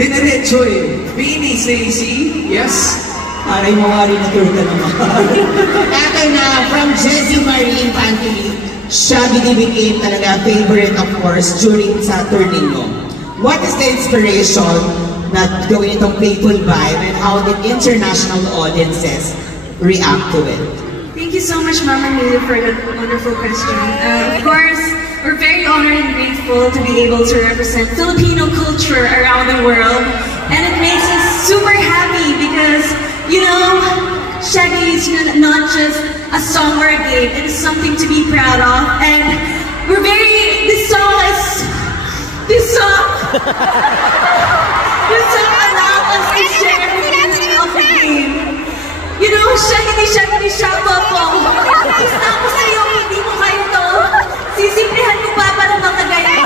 Diniretso eh. Beanie, Stacey. Yes? Aray mo nga rin naturta naman. Eto na, from Jessie Marie Infantili, Shaggy D became talaga favorite of course during sa tour ninyo. What is the inspiration na gawin itong playful vibe and how did international audiences react to it? Thank you so much, Mama Mila, for that wonderful question. Of course, we're very honored and grateful to be able to represent Filipino culture around the world. And it makes us super happy because, you know, Shaggy is not just a song or a game. It is something to be proud of. And we're this song allows us to share the beauty of the game. You know, Shaggy Shabo po. Gusto ko sa'yo, hindi mo kayo to. Sisimplihan ko pa para makagaya.